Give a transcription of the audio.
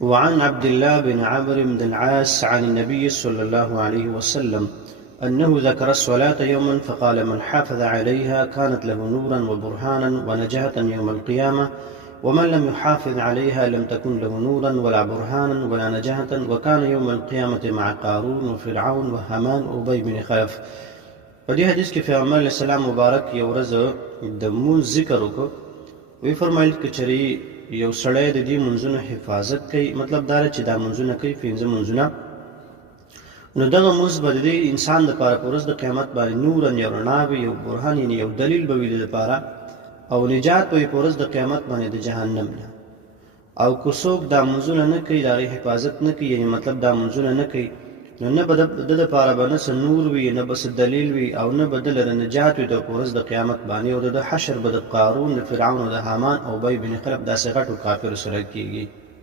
وعن عبد الله بن عمرو بن العاص عن النبي صلى الله عليه وسلم أنه ذكر الصلاة يوما فقال: من حافظ عليها كانت له نورا وبرهانا ونجاة يوم القيامة، ومن لم يحافظ عليها لم تكن له نورا ولا برهانا ولا نجاة، وكان يوم القيامة مع قارون وفرعون وهامان وأبي بن خلف. په دې حدیث کې پیغمبر علیه السلام مبارک یو ورځ د مونځ ذکر وکړ. وی فرمایل که چېرې یو سړی د دې منځونو حفاظت کوي، مطلب دا دی چې دا منځونه کوي، 5 منځونه، نو دغه مونځ به د دې انسان دپاره په ورځ د قیامت باندې نورا یو رڼا وي، یو برهان یعنې یو دلیل به وي د دپاره، او نجات به وي په ورځ د قیامت باندې د جهنم نه. او که څوک دا منځونه نه کوي، د هغې حفاظت نه کوي، یعنې مطلب دا منځونه نه کوي، نو نه به د دپاره به نه څه نور وي، نه به څه دلیل وي، او نه به د لره نجات وي د په ورځ د قیامت باندې. او د حشر به د قارون، د فرعون او د هامان او ابی بن خلف داسې غټو کافرو سره کېږي.